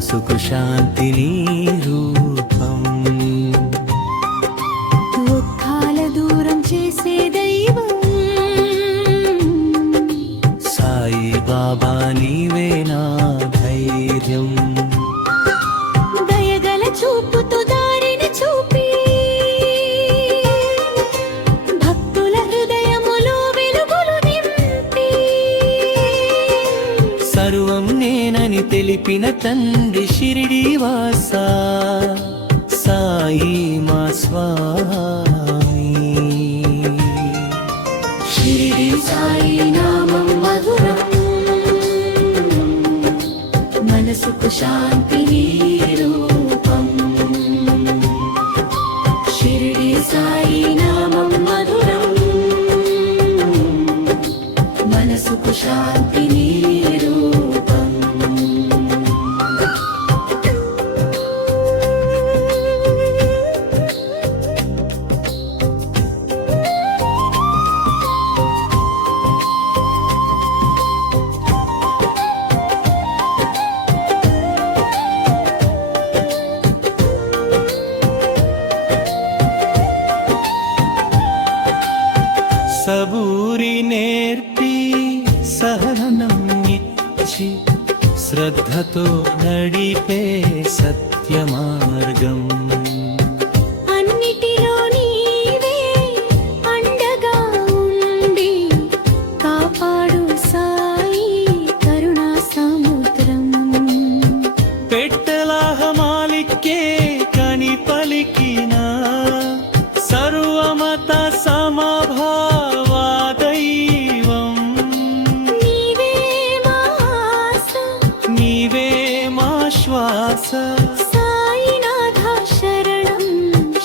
మనసుకు శాంతి నీ రూపం దుఃఖాల దూరం చేసే దైవం సాయి బాబా నీవే నా ధైర్యం దయగల చూపుతో దారిని చూపి భక్తుల హృదయములో వెలుగులు నింపి సర్వం నేనని తెలిపిన తండ్రి షిరిడి వాసా సాయి మా స్వామి షిరిడి సాయి నామం మధురం మనసుకు శాంతి నీ రూపం షిరిడి సాయి నామం మధురం మనసుకు శాంతి నీ రూపం సబూరి నేర్పి సహనం ఇచ్చి శ్రద్ధతో నడిపే సత్య మార్గం అన్నిటిలో నీవే అండగా ఉండి కాపాడు సాయి కరుణా సముద్రం పెట్టలాహ మాలిక్కే కని పలికిన సర్వమత సమభావ దైవం నీవే మా ఆశ నీవే మా శ్వాస సాయినాథ శరణం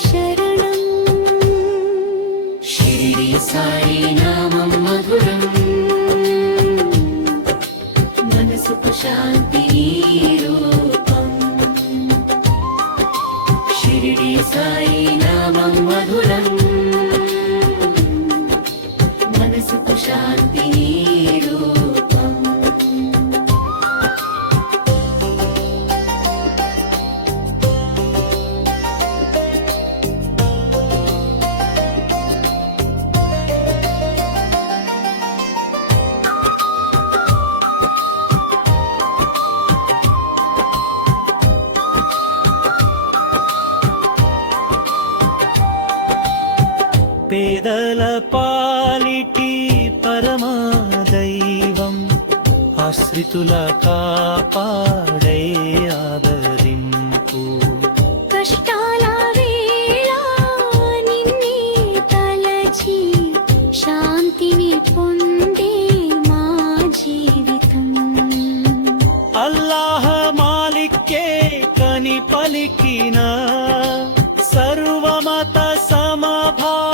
శరణం షిరిడి సాయి నామం మధురం మనసుకు శాంతి రూపం షిరిడి సాయి నామం మధురం మనసుకు శాంతి రూపం పేదల పాలిటి పరమా దైవం ఆశ్రితుల కాపాడే ఆదరింపు కష్టాల వేళ నిన్నే తలచి శాంతిని పొందే మా జీవితం అల్లాహ మాలిక్కే కని పలికిన సర్వమత సమభావ